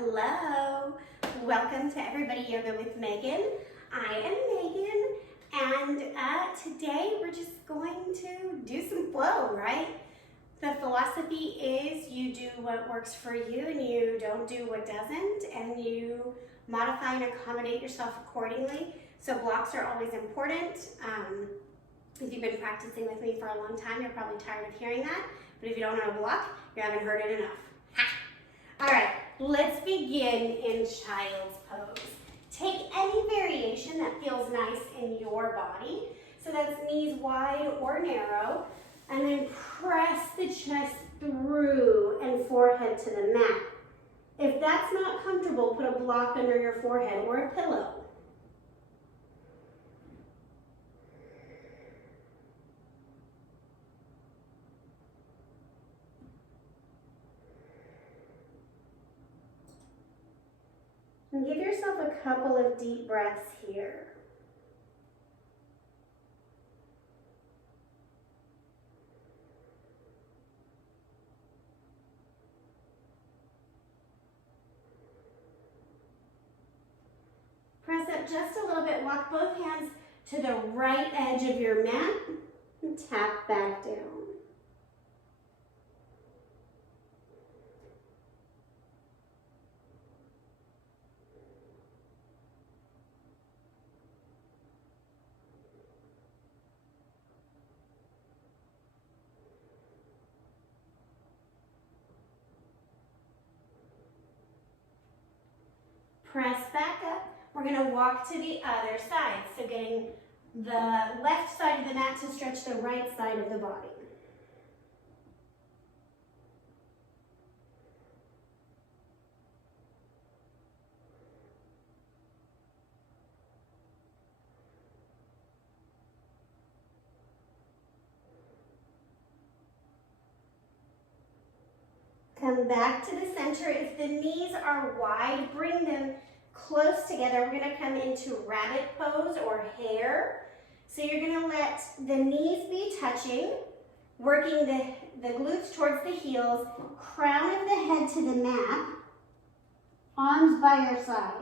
Hello, welcome to Everybody Yoga with Megan. I am Megan, and today we're just going to do some flow, right? The philosophy is you do what works for you and you don't do what doesn't, and you modify and accommodate yourself accordingly. So blocks are always important. If you've been practicing with me for a long time, you're probably tired of hearing that, but if you don't know a block, you haven't heard it enough. Ha! All right, let's begin in child's pose. Take any variation that feels nice in your body. So that's knees wide or narrow, and then press the chest through and forehead to the mat. If that's not comfortable, put a block under your forehead or a pillow. And give yourself a couple of deep breaths here. Press up just a little bit. Walk both hands to the right edge of your mat and tap back down. Press back up. We're going to walk to the other side. So getting the left side of the mat to stretch the right side of the body. Come back to the center. If the knees are wide, bring them close together. We're going to come into rabbit pose or hare. So you're going to let the knees be touching, working the glutes towards the heels, crown of the head to the mat, arms by your side.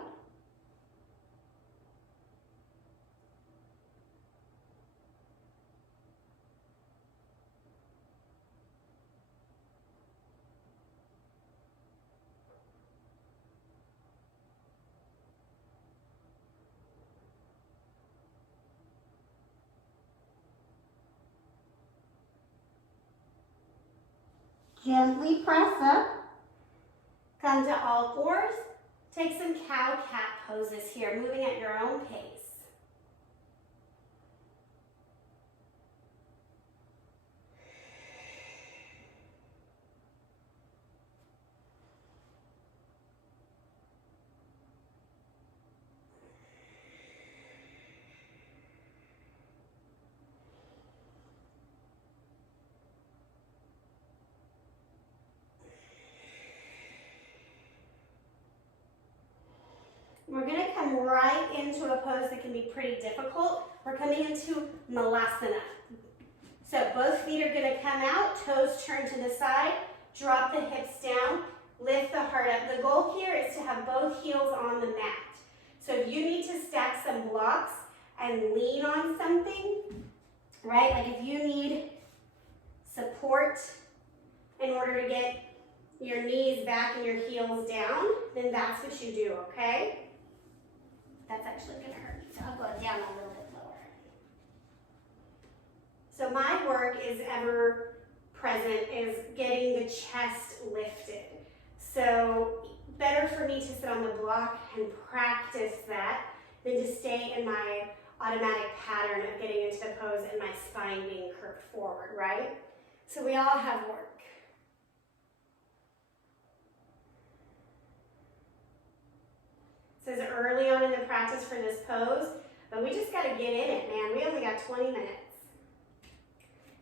Gently press up, come to all fours, take some cow-cat poses here, moving at your own pace. We're going to come right into a pose that can be pretty difficult. We're coming into Malasana. So both feet are going to come out, toes turn to the side, drop the hips down, lift the heart up. The goal here is to have both heels on the mat. So if you need to stack some blocks and lean on something, right? Like if you need support in order to get your knees back and your heels down, then that's what you do, okay? That's actually going to hurt, so I'll go down a little bit lower. So my work is ever present, is getting the chest lifted. So better for me to sit on the block and practice that than to stay in my automatic pattern of getting into the pose and my spine being curved forward, right? So we all have work. This is early on in the practice for this pose, but we just got to get in it, man. We only got 20 minutes.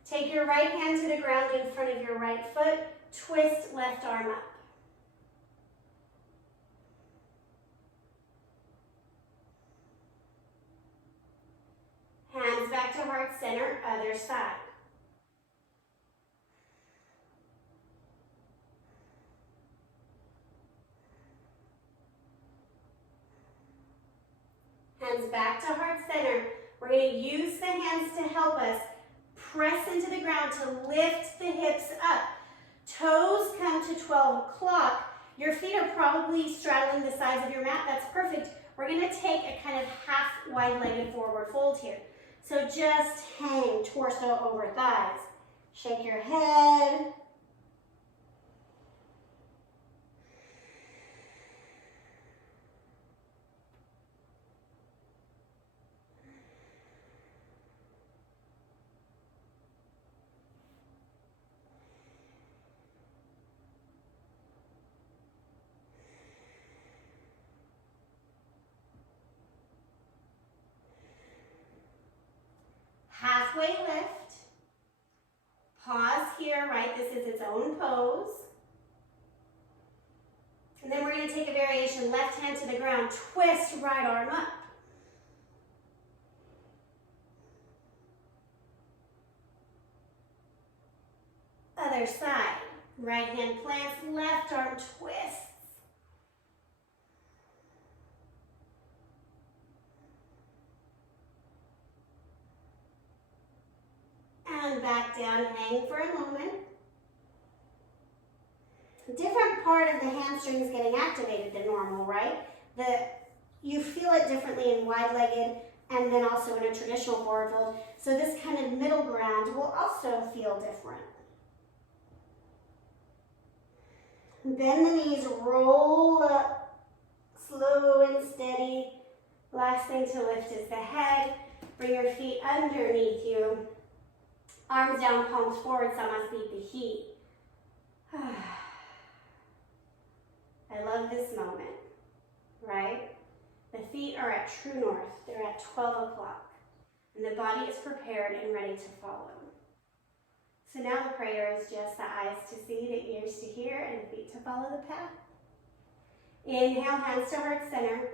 Take your right hand to the ground in front of your right foot. Twist left arm up. Hands back to heart center, other side. hands back to heart center. We're going to use the hands to help us press into the ground to lift the hips up. Toes come to 12 o'clock. Your feet are probably straddling the sides of your mat. That's perfect. We're going to take a kind of half wide-legged forward fold here. So just hang torso over thighs. Shake your head. Halfway lift. Pause here, right? This is its own pose. And then we're going to take a variation, left hand to the ground, twist right arm up. Other side, right hand plants, left arm twists. And back down, hang for a moment. A different part of the hamstring is getting activated than normal, right? You feel it differently in wide-legged and then also in a traditional forward fold. So this kind of middle ground will also feel different. Bend the knees, roll up, slow and steady. Last thing to lift is the head. Bring your feet underneath you. Arms down, palms forward, samasthiti the heat. I love this moment, right? The feet are at true north. They're at 12 o'clock. And the body is prepared and ready to follow. So now the prayer is just the eyes to see, the ears to hear, and the feet to follow the path. Inhale, hands to heart center.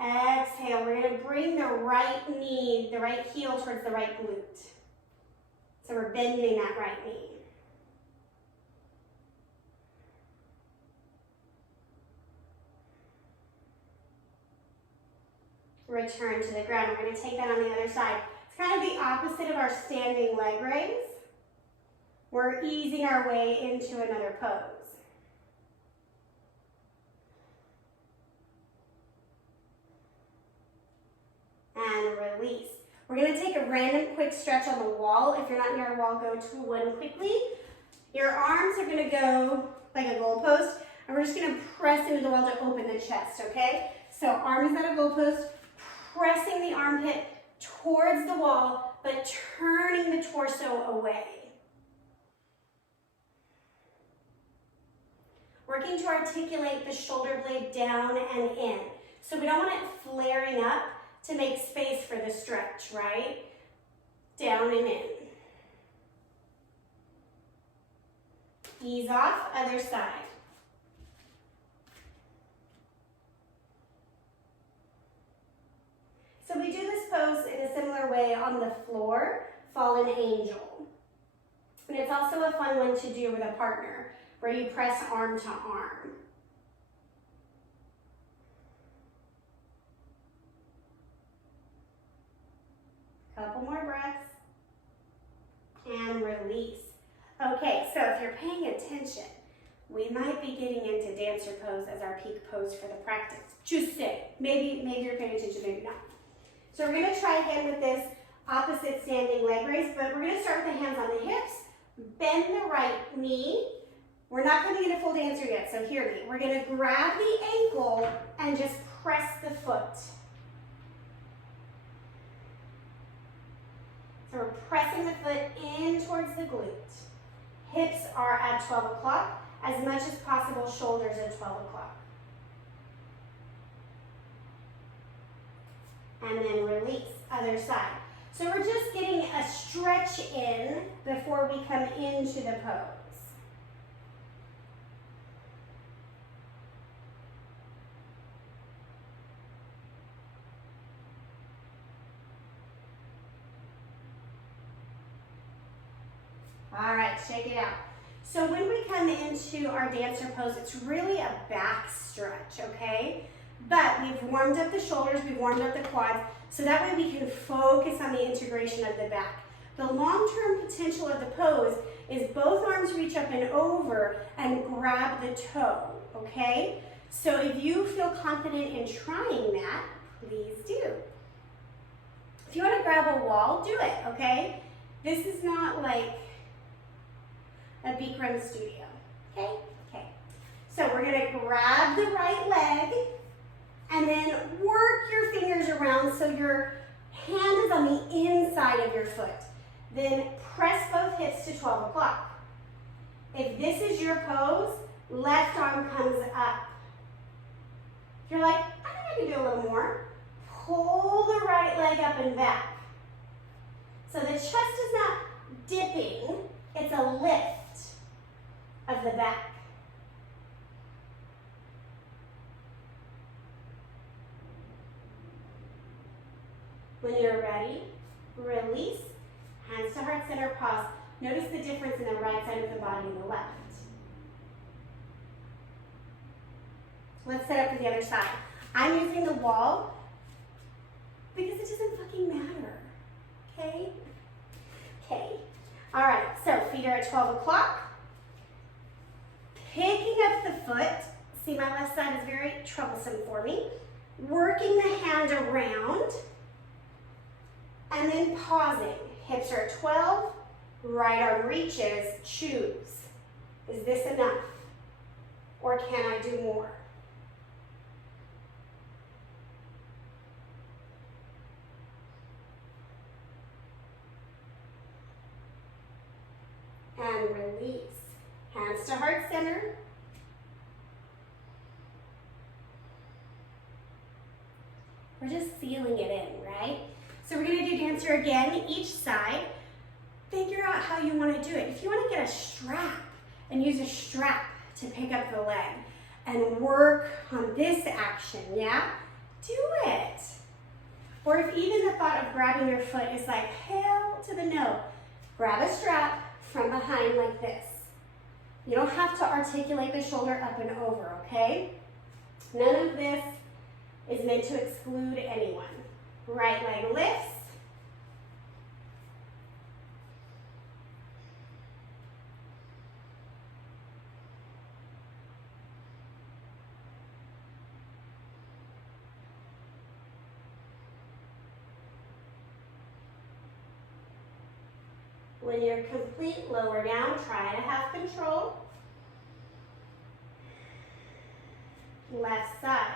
Exhale, we're going to bring the right knee, the right heel towards the right glute. So we're bending that right knee. Return to the ground. We're going to take that on the other side. It's kind of the opposite of our standing leg raise. We're easing our way into another pose. And release. We're going to take a random quick stretch on the wall. If you're not near a wall, go to one quickly. Your arms are going to go like a goalpost, and we're just going to press into the wall to open the chest, okay? So arms at a goalpost, pressing the armpit towards the wall, but turning the torso away. Working to articulate the shoulder blade down and in. So we don't want it flaring up to make space for the stretch, right? Down and in. Ease off, other side. So we do this pose in a similar way on the floor, fallen angel. And it's also a fun one to do with a partner, where you press arm to arm. Couple more breaths. And release. Okay, so if you're paying attention, we might be getting into dancer pose as our peak pose for the practice. Just say, maybe you're paying attention, maybe not. So we're gonna try again with this opposite standing leg raise, but we're gonna start with the hands on the hips, bend the right knee. We're not coming into full dancer yet, so hear me. We're gonna grab the ankle and just press the foot. So we're pressing the foot in towards the glute. Hips are at 12 o'clock. As much as possible, shoulders at 12 o'clock. And then release, other side. So we're just getting a stretch in before we come into the pose. All right, shake it out. So when we come into our dancer pose, it's really a back stretch, okay? But we've warmed up the shoulders, we've warmed up the quads, so that way we can focus on the integration of the back. The long-term potential of the pose is both arms reach up and over and grab the toe, okay? So if you feel confident in trying that, please do. If you want to grab a wall, do it, okay? This is not like a Bikram studio, okay? Okay. So we're gonna grab the right leg and then work your fingers around so your hand is on the inside of your foot. Then press both hips to 12 o'clock. If this is your pose, left arm comes up. If you're like, I think I can do a little more, pull the right leg up and back. So the chest is not dipping, it's a lift of the back. When you're ready, release, hands to heart center, pause. Notice the difference in the right side of the body and the left. Let's set up for the other side. I'm using the wall because it doesn't fucking matter, okay? Okay. All right, so feet are at 12 o'clock. Picking up the foot. See, my left side is very troublesome for me. Working the hand around and then pausing. Hips are at 12, right arm reaches, choose. Is this enough? Or can I do more? And release. Hands to heart center. We're just sealing it in, right? So we're gonna do dancer again, each side. Figure out how you wanna do it. If you wanna get a strap and use a strap to pick up the leg and work on this action, yeah? Do it. Or if even the thought of grabbing your foot is like, hell to the no, grab a strap from behind like this. You don't have to articulate the shoulder up and over, okay? None of this is meant to exclude anyone. Right leg lifts. When you're complete, lower down, try to have control. Left side.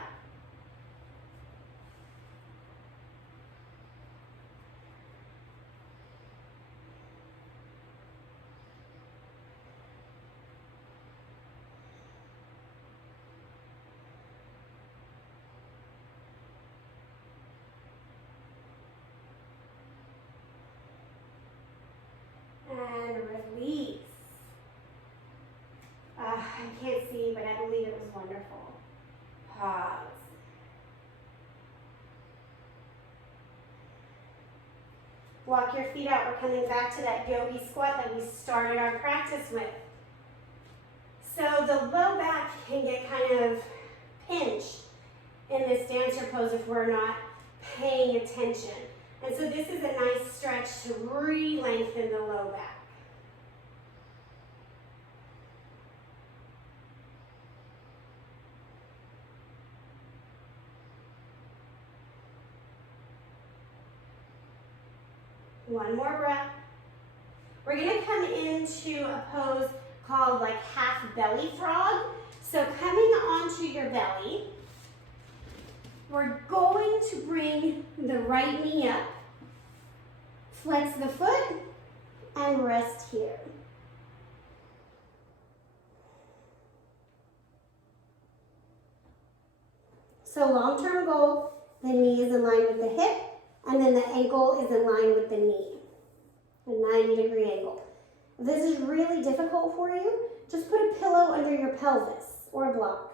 And release. I can't see, but I believe it was wonderful. Pause. Walk your feet out. We're coming back to that yogi squat that we started our practice with. So the low back can get kind of pinched in this dancer pose if we're not paying attention. And so this is a nice stretch to re-lengthen the low back. One more breath. We're gonna come into a pose called like half belly frog. So coming onto your belly, we're going to bring the right knee up, flex the foot, and rest here. So long-term goal, the knee is in line with the hip, and then the ankle is in line with the knee, a 90-degree angle. If this is really difficult for you, just put a pillow under your pelvis or a block.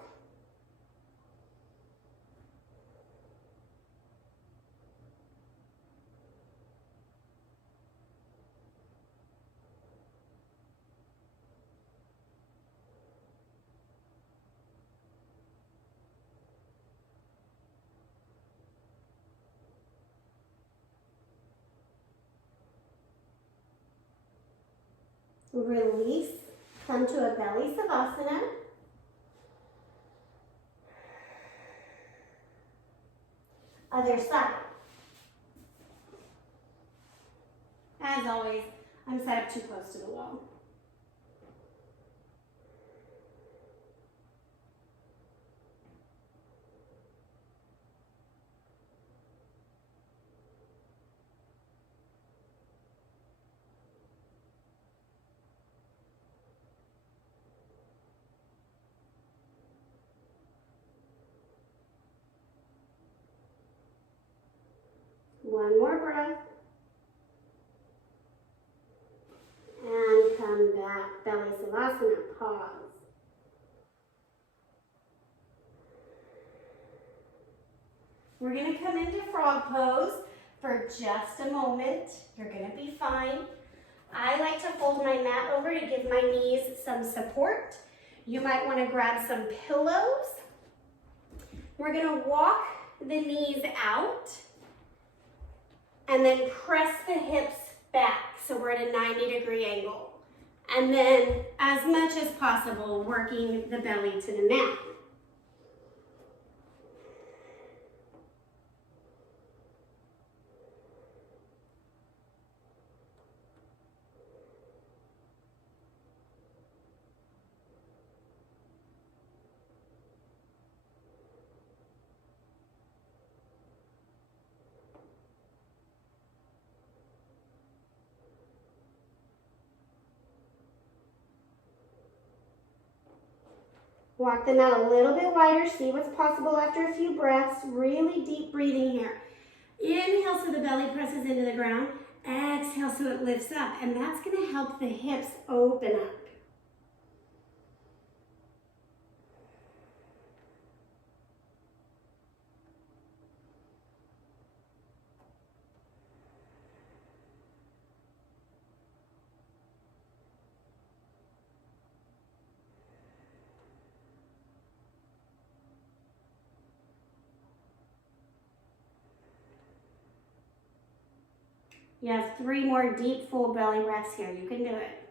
Release, come to a belly savasana. Other side. As always, I'm set up too close to the wall. One more breath. And come back, belly savasana, pause. We're gonna come into frog pose for just a moment. You're gonna be fine. I like to fold my mat over to give my knees some support. You might wanna grab some pillows. We're gonna walk the knees out and then press the hips back so we're at a 90-degree angle. And then, as much as possible, working the belly to the mat. Walk them out a little bit wider. See what's possible after a few breaths. Really deep breathing here. Inhale so the belly presses into the ground. Exhale so it lifts up. And that's going to help the hips open up. You have 3 more deep, full belly breaths here. You can do it.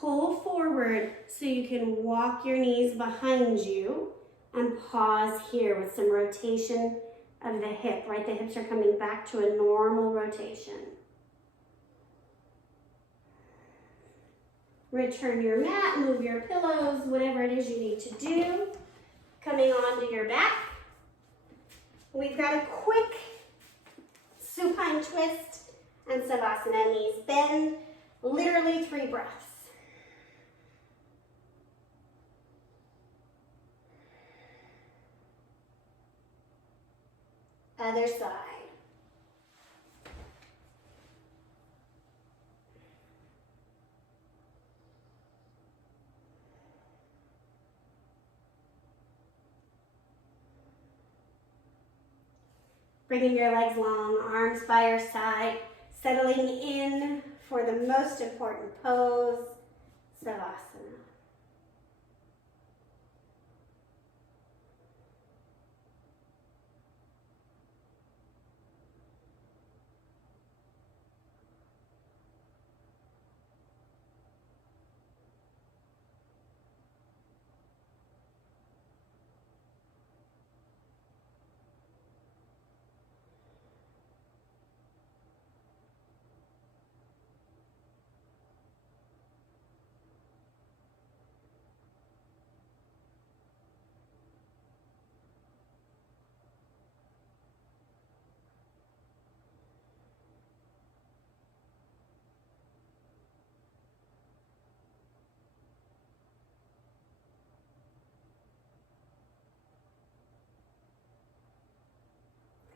Pull forward so you can walk your knees behind you. And pause here with some rotation of the hip, right? The hips are coming back to a normal rotation. Return your mat, move your pillows, whatever it is you need to do. Coming onto your back. We've got a quick supine twist and savasana. Knees bend, literally 3 breaths. Other side. Bringing your legs long, arms by your side, settling in for the most important pose, Savasana.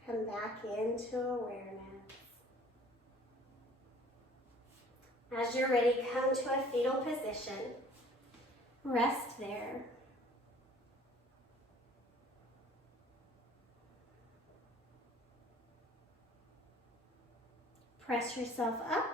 Come back into awareness. As you're ready, come to a fetal position. Rest there. Press yourself up.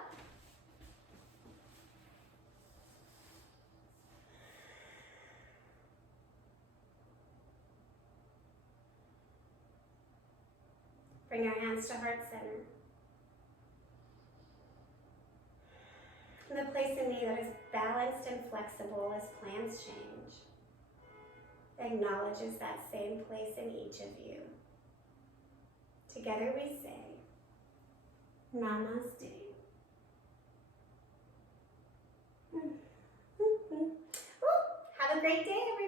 Bring our hands to heart center. The place in me that is balanced and flexible as plans change acknowledges that same place in each of you. Together we say, Namaste. Have a great day, everyone.